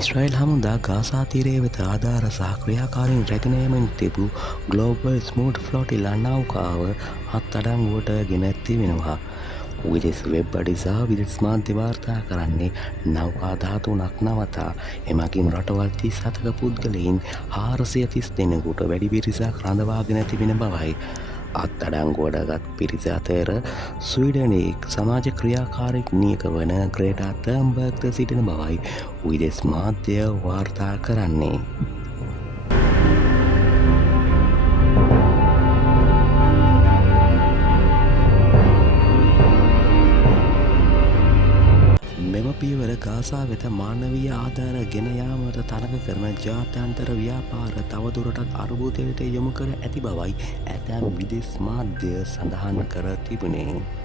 ඊශ්‍රයිල් හමුදා ගාසා තීරයේ වෙත ආධාර සහ ක්‍රියාකාරීන් රැගෙන යමින් තිබූ ග්ලෝබල් ස්මූට් ෆ්ලොටිලා නෞකාව අත්අඩංගුවට ගෙන තිබෙනවා. විදෙස් වෙබ් අඩි සහ විදෙස් මාධ්‍ය වාර්තා කරන්නේ නෞකා 13ක් නවතා එමගින් රටවල් 37ක පුද්ගලයින් 430 දෙනෙකුට වැඩි පිරිසක් රඳවාගෙන තිබෙන බවයි. අත්අඩංගුවට ගත් පිරිස අතර ස්වීඩනයේ සමාජ ක්‍රියාකාරිණියක වන ග්‍රේටා තර්න්බර්ග්ද සිටින බවයි විදෙස් මාධ්‍ය වාර්තා කරන්නේ. මෙම පියවර ගාසා වෙත මානවීය ආධාර ගෙන යාමට තරඟ කරන ජාත්‍යන්තර ව්‍යාපාර තවදුරටත් අර්බුදයට යොමු කර ඇති බවයි ඇතැම් විදෙස් මාධ්‍ය සඳහන් කර තිබුණේ.